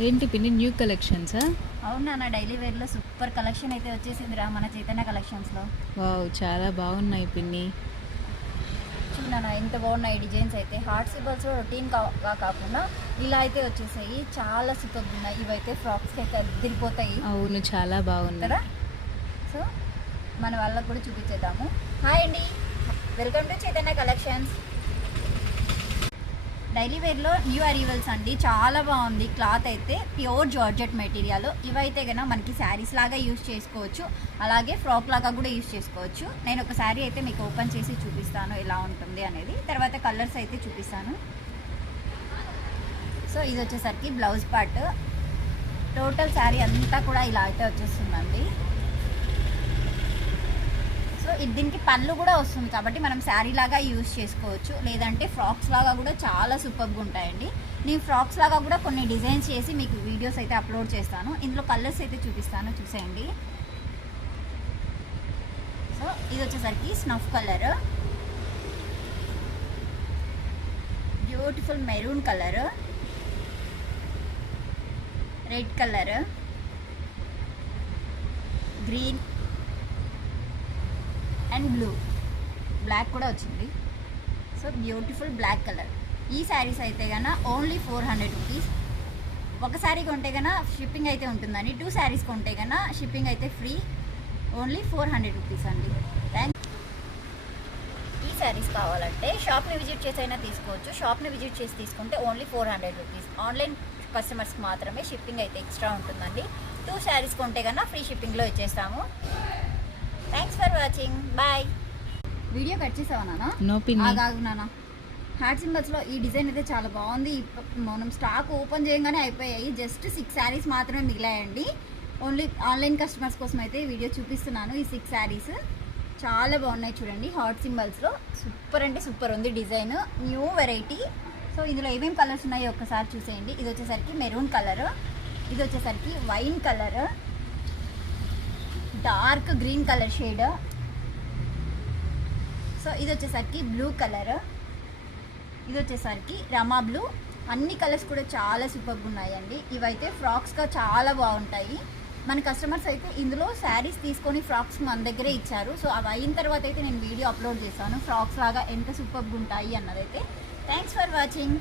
ఏంటి పిన్ని న్యూ కలెక్షన్సా? అవునా, నా డైలీ వేర్లో సూపర్ కలెక్షన్ అయితే వచ్చేసిందిరా మన చైతన్య కలెక్షన్స్లో. వావ్, చాలా బాగున్నాయి పిన్ని. చూడనా ఎంత బాగున్నాయి డిజైన్స్ అయితే. హార్ట్ సింబల్స్లో రొటీన్గా కాకుండా ఇలా అయితే వచ్చేసాయి. చాలా సూపర్ ఉన్నాయి. ఇవైతే ఫ్రాక్స్కి అయితే అదిరిపోతాయి. అవును, చాలా బాగున్నాయి కదా. సో మన వాళ్ళకు కూడా చూపించేద్దాము. హాయ్ అండి, welcome to Chaitanya collections. Daily వేర్లో న్యూ అరైవల్స్ అండి. చాలా బాగుంది క్లాత్ అయితే. Pure georgette material. ఇవైతే కనుక మనకి శారీస్ లాగా యూజ్ చేసుకోవచ్చు, అలాగే ఫ్రాక్ లాగా కూడా యూజ్ చేసుకోవచ్చు. నేను ఒక శారీ అయితే మీకు ఓపెన్ చేసి చూపిస్తాను ఎలా ఉంటుంది అనేది. తర్వాత కలర్స్ అయితే చూపిస్తాను. సో ఇది వచ్చేసరికి బ్లౌజ్ పార్ట్. టోటల్ శారీ అంతా కూడా ఇలా అయితే వచ్చేస్తుందండి. సో దీనికి పళ్ళు కూడా వస్తుంది కాబట్టి మనం శారీ లాగా యూజ్ చేసుకోవచ్చు, లేదంటే ఫ్రాక్స్ లాగా కూడా చాలా సూపర్గా ఉంటాయండి. నేను ఫ్రాక్స్ లాగా కూడా కొన్ని డిజైన్స్ చేసి మీకు వీడియోస్ అయితే అప్లోడ్ చేస్తాను. ఇందులో కలర్స్ అయితే చూపిస్తాను, చూసేయండి. సో ఇది వచ్చేసరికి snuff colour, beautiful maroon colour, red colour, green and blue, black కూడా వచ్చింది. So beautiful black colour. ఈ శారీస్ అయితే కన్నా ఓన్లీ 400 రూపీస్. ఒక శారీ కొంటే కన్నా షిప్పింగ్ అయితే ఉంటుందండి. 2 శారీస్ కొంటే కన్నా షిప్పింగ్ అయితే ఫ్రీ. ఓన్లీ 400 రూపీస్ అండి. ఈ శారీస్ కావాలంటే షాప్ని విజిట్ చేసి అయినా తీసుకోవచ్చు. షాప్ని విజిట్ చేసి తీసుకుంటే ఓన్లీ 400 రూపీస్. ఆన్లైన్ కస్టమర్స్కి మాత్రమే షిప్పింగ్ అయితే ఎక్స్ట్రా ఉంటుందండి. 2 శారీస్ కొంటే కన్నా ఫ్రీ షిప్పింగ్లో ఇచ్చేస్తాము. Thanks for watching, bye. Video cut చేసావా నాన్న? నో పిన్ని. ఆగాగు నాన్న. హార్ట్ సింబల్స్లో ఈ డిజైన్ అయితే చాలా బాగుంది. మనం స్టాక్ ఓపెన్ చేయగానే అయిపోయాయి. జస్ట్ 6 శారీస్ మాత్రమే మిగిలాయండి. ఓన్లీ ఆన్లైన్ కస్టమర్స్ కోసం అయితే వీడియో చూపిస్తున్నాను. ఈ 6 శారీస్ చాలా బాగున్నాయి చూడండి. హార్ట్ సింబల్స్లో సూపర్ అంటే సూపర్ ఉంది డిజైన్. New variety. సో ఇందులో ఏమేమి కలర్స్ ఉన్నాయో ఒక్కసారి చూసేయండి. ఇది వచ్చేసరికి మెరూన్ కలర్, ఇది వచ్చేసరికి wine colour, dark green colour shade. So ఇది వచ్చేసరికి బ్లూ కలర్, ఇది వచ్చేసరికి రమా బ్లూ. అన్ని కలర్స్ కూడా చాలా సూపర్గా ఉన్నాయండి. ఇవైతే ఫ్రాక్స్గా చాలా బాగుంటాయి. మన కస్టమర్స్ అయితే ఇందులో శారీస్ తీసుకొని ఫ్రాక్స్ మన దగ్గరే ఇచ్చారు. సో అవి అయిన తర్వాత అయితే నేను వీడియో అప్లోడ్ చేశాను ఫ్రాక్స్ లాగా ఎంత సూపర్గా ఉంటాయి అన్నదైతే. Thanks for watching.